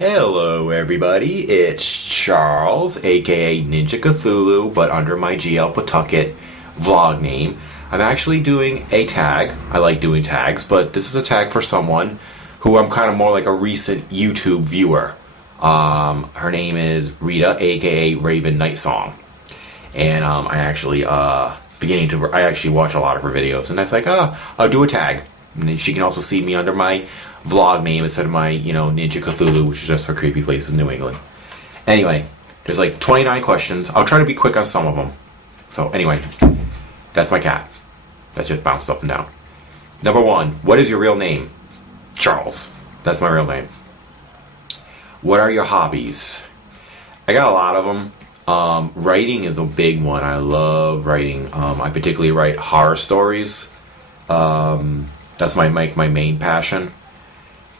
Hello everybody, it's Charles, aka Ninja Cthulhu, but under my GL Pawtucket vlog name. I'm actually doing a tag. I like doing tags, but this is a tag for someone who I'm kind of more like a recent YouTube viewer. Her name is Rita, aka Raven Night Song. And I actually I actually watch a lot of her videos, and I was like, I'll do a tag. And then she can also see me under my vlog name instead of my, Ninja Cthulhu, which is just for creepy places in New England. Anyway, there's like 29 questions. I'll try to be quick on some of them. So anyway, that's my cat. That just bounced up and down. Number 1, what is your real name? Charles. That's my real name. What are your hobbies? I got a lot of them. Writing is a big one. I love writing. I particularly write horror stories. That's my main passion.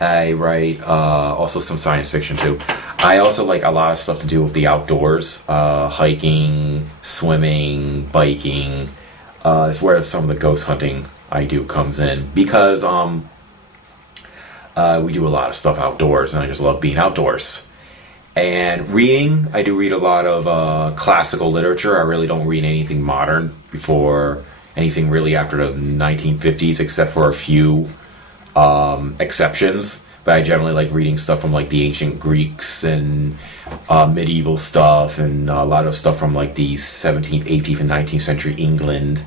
I write also some science fiction too. I also like a lot of stuff to do with the outdoors, hiking, swimming, biking. It's where some of the ghost hunting I do comes in, because we do a lot of stuff outdoors, and I just love being outdoors. And reading, I do read a lot of classical literature. I really don't read anything modern before anything really after the 1950s, except for a few exceptions. But I generally like reading stuff from like the ancient Greeks and medieval stuff, and a lot of stuff from like the 17th, 18th, and 19th century England.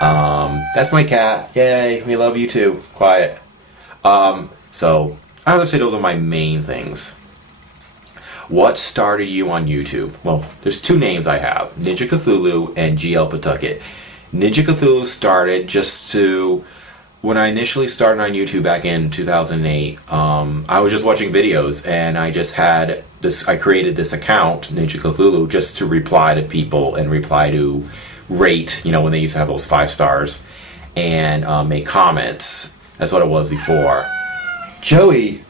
That's my cat. Yay, we love you too. Quiet. So I would say those are my main things. What started you on YouTube? Well, there's two names I have, Ninja Cthulhu and GL Pawtucket. Ninja Cthulhu started when I initially started on YouTube back in 2008, I was just watching videos, and I created this account, Ninja Cthulhu, just to reply to people and rate, when they used to have those 5 stars, and make comments. That's what it was before. Joey,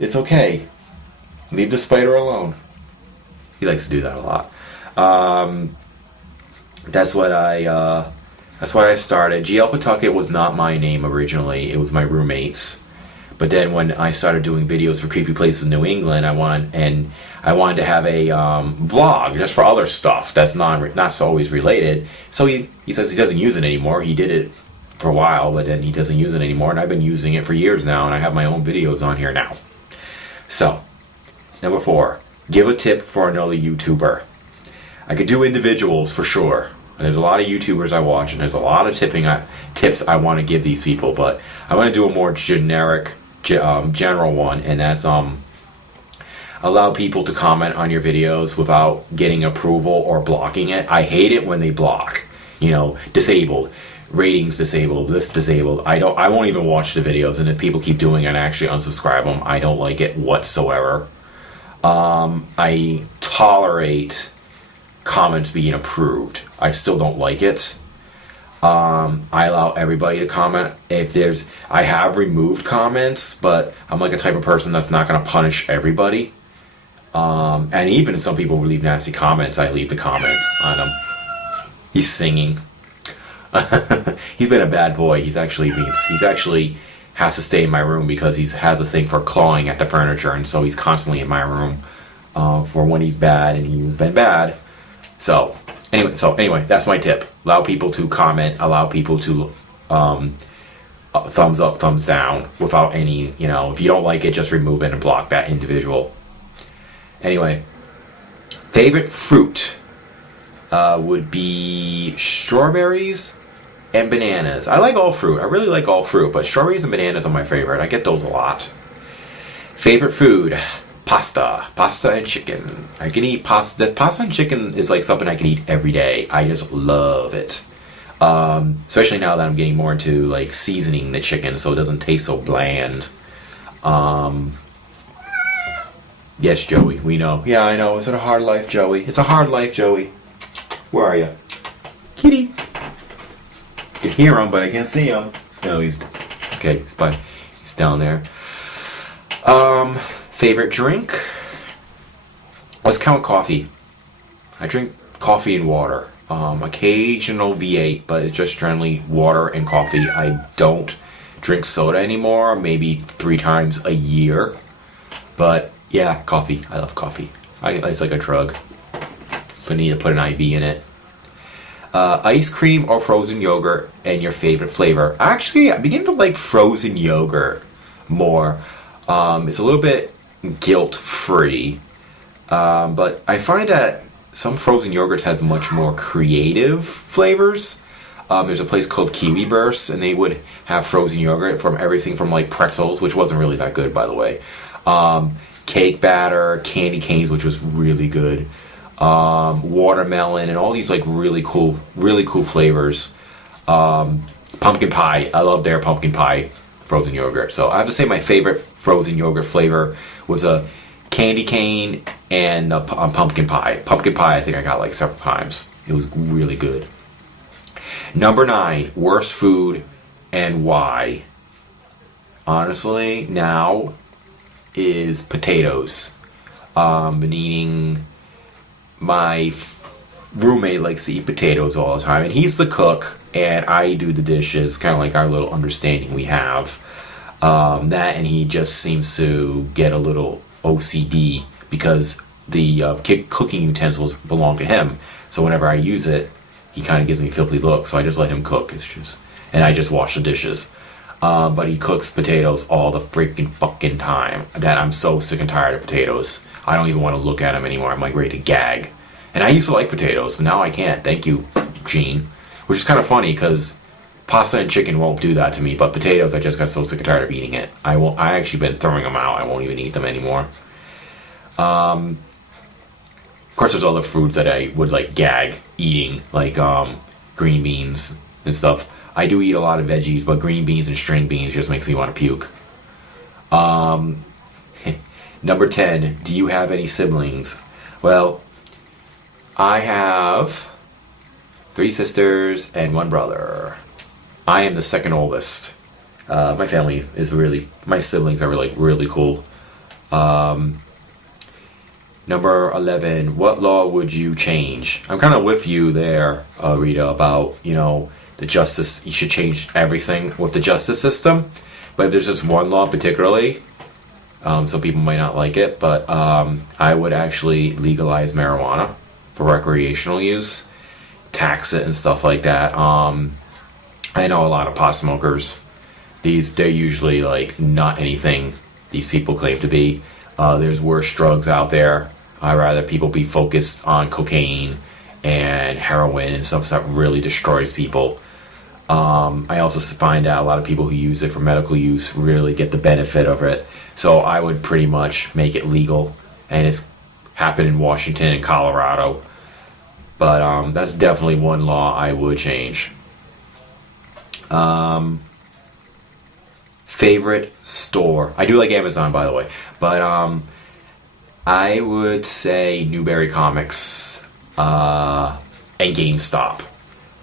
it's okay. Leave the spider alone. He likes to do that a lot. That's what I started. GL Pawtucket was not my name originally. It was my roommate's. But then when I started doing videos for creepy places in New England, I wanted to have a vlog just for other stuff that's not so always related. So he says he doesn't use it anymore. He did it for a while, but then he doesn't use it anymore, and I've been using it for years now, and I have my own videos on here now. So, number 4, give a tip for another YouTuber. I could do individuals for sure. And there's a lot of YouTubers I watch, and there's a lot of tips I want to give these people, but I want to do a more generic, general one, and that's allow people to comment on your videos without getting approval or blocking it. I hate it when they block. Disabled, ratings disabled, this disabled. I won't even watch the videos, and if people keep doing it, I actually unsubscribe them. I don't like it whatsoever. I tolerate comments being approved. I still don't like it. I allow everybody to comment. I have removed comments, but I'm like a type of person that's not going to punish everybody. And even if some people leave nasty comments, I leave the comments on them. He's singing. He's been a bad boy. He's actually has to stay in my room because he has a thing for clawing at the furniture, and so he's constantly in my room for when he's bad, and he's been bad. So anyway, that's my tip. Allow people to comment. Allow people to thumbs up, thumbs down without any, if you don't like it, just remove it and block that individual. Anyway, favorite fruit would be strawberries and bananas. I like all fruit. I really like all fruit, but strawberries and bananas are my favorite. I get those a lot. Favorite food? Pasta and chicken. I can eat pasta. Pasta and chicken is like something I can eat every day. I just love it. Especially now that I'm getting more into like seasoning the chicken so it doesn't taste so bland. Yes, Joey, we know. Yeah, I know. Is it a hard life, Joey? It's a hard life, Joey. Where are you? Kitty. I can hear him, but I can't see him. No, he's down there. Favorite drink? Let's count coffee. I drink coffee and water. Occasional V8, but it's just generally water and coffee. I don't drink soda anymore, maybe 3 times a year. But yeah, coffee. I love coffee. It's like a drug. But need to put an IV in it. Ice cream or frozen yogurt and your favorite flavor. Actually, I begin to like frozen yogurt more. It's a little bit guilt-free. But I find that some frozen yogurts has much more creative flavors. There's a place called Kiwi Burst, and they would have frozen yogurt from everything from like pretzels, which wasn't really that good, by the way. Cake batter, candy canes, which was really good. Watermelon, and all these like really cool flavors. Pumpkin pie. I love their pumpkin pie frozen yogurt. So I have to say my favorite frozen yogurt flavor was a candy cane and a pumpkin pie. Pumpkin pie, I think I got like several times. It was really good. Number 9, worst food and why. Honestly, now is potatoes. Been eating. My roommate likes to eat potatoes all the time, and he's the cook, and I do the dishes. Kind of like our little understanding we have. That, and he just seems to get a little OCD because the cooking utensils belong to him. So whenever I use it, he kind of gives me filthy looks. So I just let him cook. And I just wash the dishes. But he cooks potatoes all the freaking fucking time. That I'm so sick and tired of potatoes. I don't even want to look at them anymore. I'm like ready to gag. And I used to like potatoes, but now I can't. Thank you, Gene. Which is kind of funny because pasta and chicken won't do that to me, but potatoes, I just got so sick and tired of eating it. I actually been throwing them out. I won't even eat them anymore. Of course, there's other foods that I would like gag eating, like green beans and stuff. I do eat a lot of veggies, but green beans and string beans just makes me want to puke. Number 10, do you have any siblings? Well, I have 3 sisters and 1 brother. I am the second oldest. My family is my siblings are really cool. Number 11, what law would you change? I'm kind of with you there, Rita, about, the justice. You should change everything with the justice system. But if there's just one law particularly, some people might not like it, but I would actually legalize marijuana for recreational use, tax it and stuff like that. I know a lot of pot smokers. They're usually like not anything these people claim to be. There's worse drugs out there. I'd rather people be focused on cocaine and heroin and stuff that really destroys people. I also find out a lot of people who use it for medical use really get the benefit of it. So I would pretty much make it legal, and it's happened in Washington and Colorado. But that's definitely one law I would change. Favorite store. I do like Amazon, by the way. But I would say Newberry Comics and GameStop.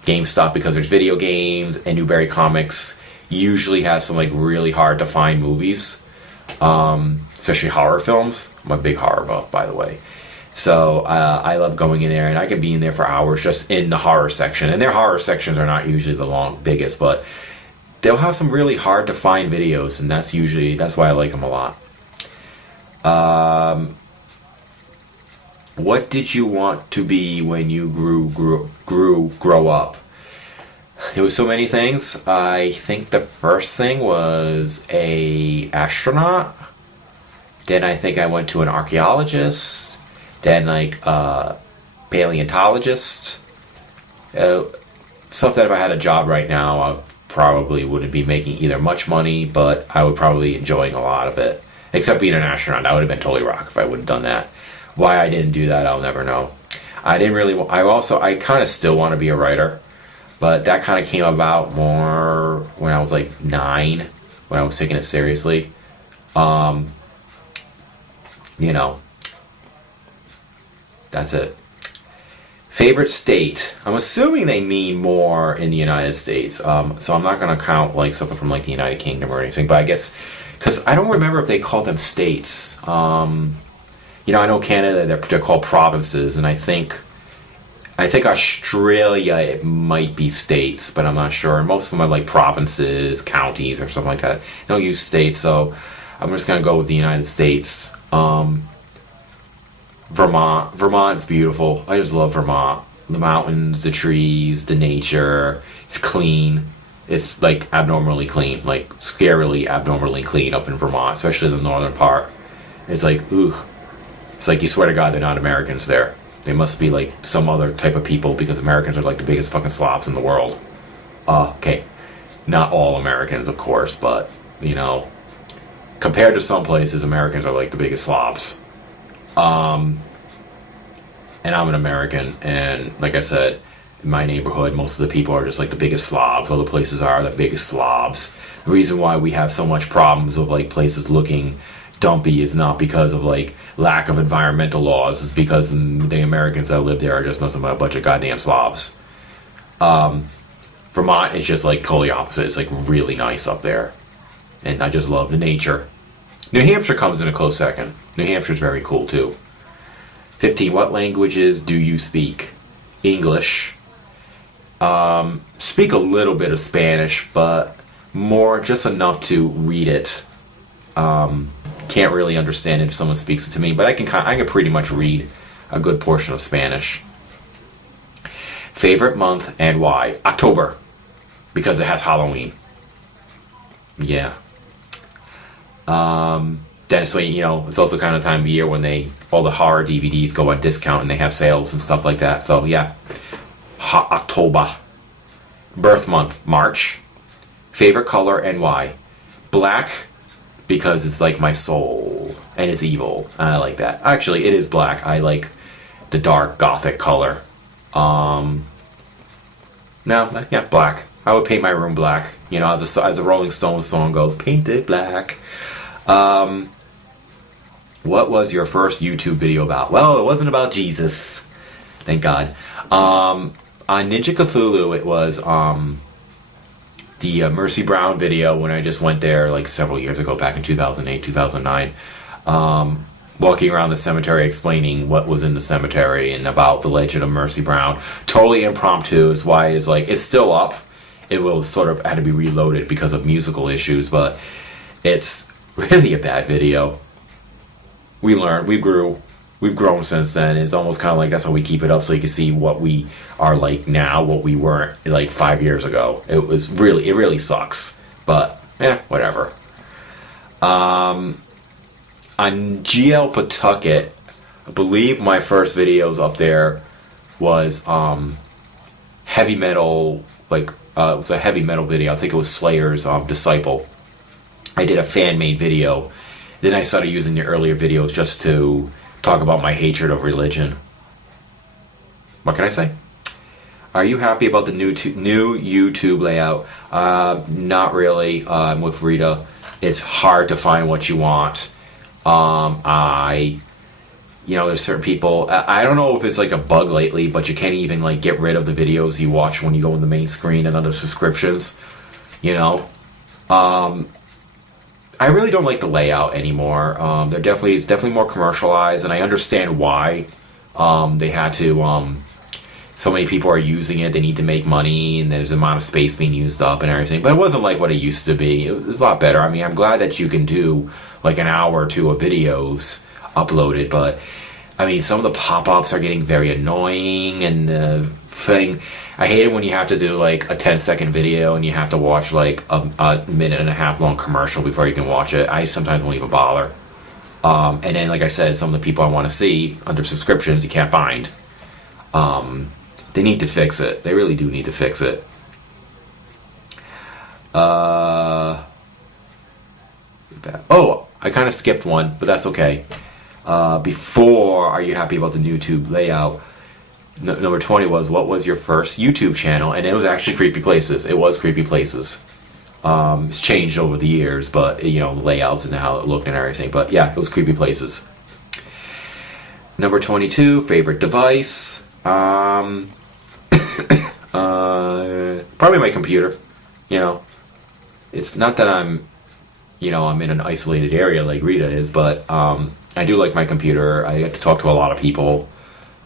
GameStop because there's video games, and Newberry Comics usually has some like really hard to find movies, especially horror films. I'm a big horror buff, by the way. So I love going in there, and I can be in there for hours just in the horror section. And their horror sections are not usually the biggest, but they'll have some really hard to find videos, and that's why I like them a lot. What did you want to be when you grow up? There was so many things. I think the first thing was a astronaut. Then I think I went to an archaeologist. Then like a paleontologist. Stuff that if I had a job right now, I probably wouldn't be making either much money, but I would probably be enjoying a lot of it. Except being an astronaut, that would have been totally rock if I would have done that. Why I didn't do that, I'll never know. I kind of still want to be a writer, but that kind of came about more when I was like 9, when I was taking it seriously. That's it. Favorite state. I'm assuming they mean more in the United States, so I'm not going to count like something from like the United Kingdom or anything, but I guess, because I don't remember if they called them states. I know Canada, they're called provinces, and I think Australia, it might be states, but I'm not sure. And most of them are like provinces, counties, or something like that. They don't use states, so I'm just going to go with the United States. Vermont's beautiful. I just love Vermont. The mountains, the trees, the nature. It's clean. It's like abnormally clean, like scarily abnormally clean up in Vermont, especially the northern part. It's like, ooh. It's like you swear to God they're not Americans there. They must be like some other type of people, because Americans are like the biggest fucking slobs in the world. Okay. Not all Americans, of course, but, you know, compared to some places, Americans are like the biggest slobs. And I'm an American, and like I said, in my neighborhood, most of the people are just like the biggest slobs. Other places are the biggest slobs. The reason why we have so much problems of like places looking dumpy is not because of like lack of environmental laws. It's because the Americans that live there are just nothing but a bunch of goddamn slobs. Vermont is just like totally opposite. It's like really nice up there, and I just love the nature. New Hampshire comes in a close second. New Hampshire's very cool too. 15. What languages do you speak? English. Speak a little bit of Spanish, but more just enough to read it. Can't really understand it if someone speaks it to me, but I can pretty much read a good portion of Spanish. Favorite month and why? October, because it has Halloween. Yeah. Then it's when, you know, it's also kind of the time of year when all the horror DVDs go on discount and they have sales and stuff like that. So yeah, October. Birth month, March. Favorite color and why? Black, because it's like my soul and it's evil. I like that. Actually, it is black. I like the dark gothic color. No, yeah, black. I would paint my room black. You know, as the Rolling Stones song goes, paint it black. What was your first YouTube video about? Well, it wasn't about Jesus. Thank God. On Ninja Cthulhu, it was the Mercy Brown video when I just went there like several years ago, back in 2008, 2009. Walking around the cemetery explaining what was in the cemetery and about the legend of Mercy Brown. Totally impromptu is why it's still up. It will sort of had to be reloaded because of musical issues, but it's really a bad video. We learned, we grew, we've grown since then. It's almost kind of like that's how we keep it up, so you can see what we are like now, what we weren't like 5 years ago. It really sucks, but whatever. On GL Pawtucket, I believe my first videos up there was heavy metal, like it was a heavy metal video. I think it was Slayer's Disciple. I did a fan-made video. Then I started using the earlier videos just to talk about my hatred of religion. What can I say? Are you happy about the new YouTube layout? Not really. I'm with Rita. It's hard to find what you want. There's certain people, I don't know if it's like a bug lately, but you can't even like get rid of the videos you watch when you go in the main screen and under subscriptions, you know. I really don't like the layout anymore. It's definitely more commercialized, and I understand why. They had to, so many people are using it, they need to make money, and there's an amount of space being used up and everything, but it wasn't like what it used to be. It was a lot better. I mean, I'm glad that you can do like an hour or two of videos uploaded, but I mean, some of the pop-ups are getting very annoying, and the thing, I hate it when you have to do like a 10-second video and you have to watch like a minute and a half long commercial before you can watch it. I sometimes won't even bother. And then, like I said, some of the people I want to see under subscriptions you can't find. They need to fix it. They really do need to fix it. Oh, I kind of skipped one, but that's okay. Before, are you happy about the YouTube layout? Number 20 was, what was your first YouTube channel? And it was actually Creepy Places. It was Creepy Places. It's changed over the years, but, you know, layouts and how it looked and everything. But yeah, it was Creepy Places. Number 22, favorite device. Probably my computer. You know, it's not that I'm in an isolated area like Rita is, but I do like my computer. I get to talk to a lot of people.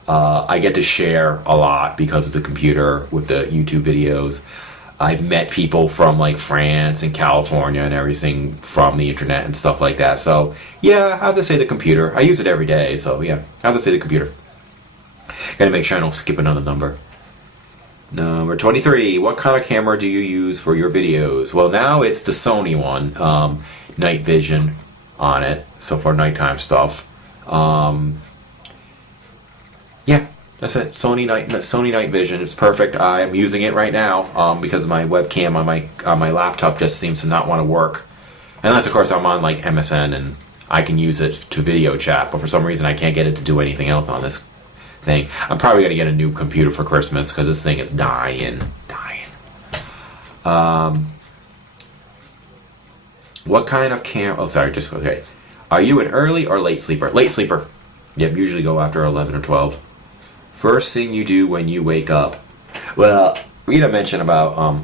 I get to share a lot because of the computer with the YouTube videos. I've met people from like France and California and everything from the internet and stuff like that. So yeah, I have to say the computer. I use it every day, so yeah, I have to say the computer. Gotta make sure I don't skip another number. Number 23. What kind of camera do you use for your videos? Well, now it's the Sony one, night vision on it, so for nighttime stuff. Yeah, that's it. Sony night vision. It's perfect. I am using it right now because my webcam on my laptop just seems to not want to work. Unless, of course, I'm on like MSN and I can use it to video chat, but for some reason I can't get it to do anything else on this thing. I'm probably gonna get a new computer for Christmas because this thing is dying. What kind of camera? Oh, sorry. Just okay. Are you an early or late sleeper? Late sleeper. Yep. Usually go after 11 or 12. First thing you do when you wake up. Well, Rita mentioned about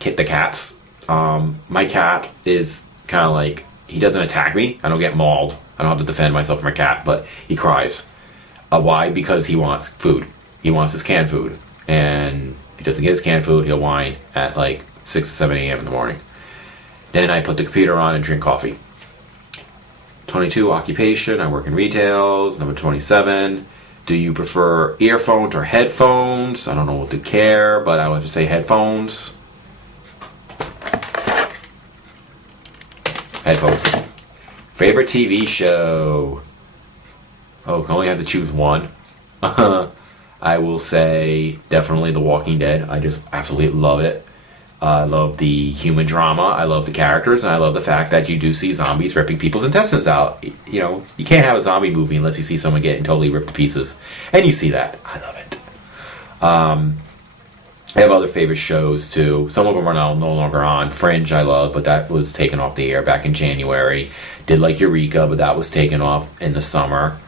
the cats. My cat is kind of like, he doesn't attack me. I don't get mauled. I don't have to defend myself from a cat, but he cries. Why? Because he wants food. He wants his canned food. And if he doesn't get his canned food, he'll whine at like 6 or 7 a.m. in the morning. Then I put the computer on and drink coffee. 22, occupation. I work in retails. Number 27. Do you prefer earphones or headphones? I don't know what to care, but I would have to say headphones. Headphones. Favorite TV show? Oh, I only have to choose one. I will say definitely The Walking Dead. I just absolutely love it. I love the human drama. I love the characters, and I love the fact that you do see zombies ripping people's intestines out. You know, you can't have a zombie movie unless you see someone getting totally ripped to pieces, and you see that. I love it. I have other favorite shows too. Some of them are now no longer on. Fringe I love, but that was taken off the air back in January. Did like Eureka, but that was taken off in the summer.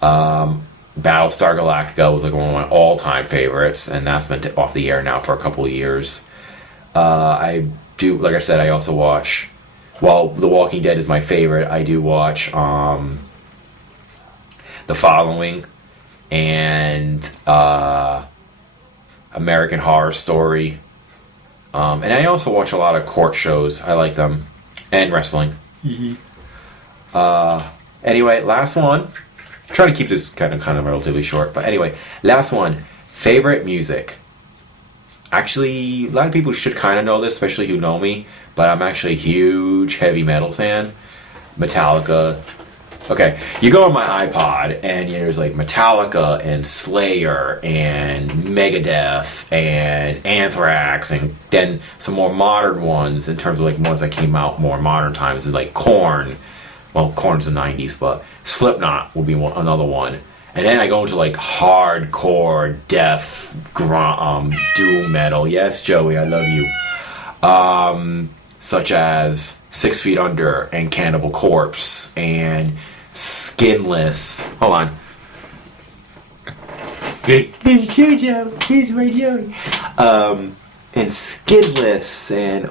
Battlestar Galactica was like one of my all-time favorites, and that's been off the air now for a couple of years. I do, like I said, I also watch, while The Walking Dead is my favorite, I do watch The Following and American Horror Story. And I also watch a lot of court shows. I like them. And wrestling. Mm-hmm. Anyway, last one. I'm trying to keep this kind of relatively short. But anyway, last one. Favorite music. Actually, a lot of people should kind of know this, especially who know me. But I'm actually a huge heavy metal fan. Metallica. Okay, you go on my iPod and there's like Metallica and Slayer and Megadeth and Anthrax and then some more modern ones in terms of like ones that came out more modern times, and like Korn. Well, Korn's the 90s, but Slipknot will be another one. And then I go into like hardcore, death, doom metal. Yes, Joey, I love you. Such as 6 Feet Under and Cannibal Corpse and Skinless. Hold on. It's Jojo. Here's my Joey. And Skinless and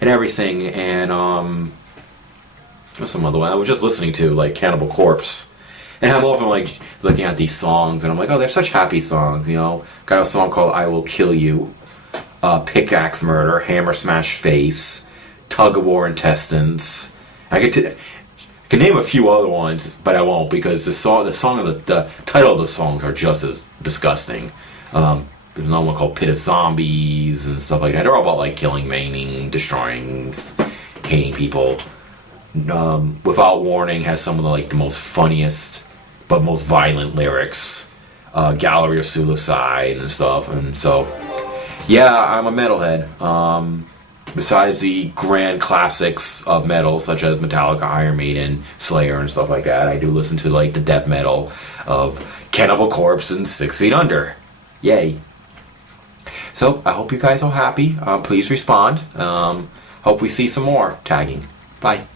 everything. And what's some other one? I was just listening to like Cannibal Corpse. And I'm often like looking at these songs and I'm like, oh, they're such happy songs, you know. Got a song called I Will Kill You, Pickaxe Murder, Hammer Smash Face, Tug of War Intestines. I can name a few other ones, but I won't because the title of the songs are just as disgusting. There's another one called Pit of Zombies and stuff like that. They're all about like killing, maiming, destroying, hating people. Without Warning has some of the most funniest but most violent lyrics. Gallery of Suicide and stuff. And so, yeah, I'm a metalhead. Besides the grand classics of metal, such as Metallica, Iron Maiden, Slayer, and stuff like that, I do listen to like the death metal of Cannibal Corpse and 6 Feet Under. Yay! So I hope you guys are happy. Please respond. Hope we see some more tagging. Bye.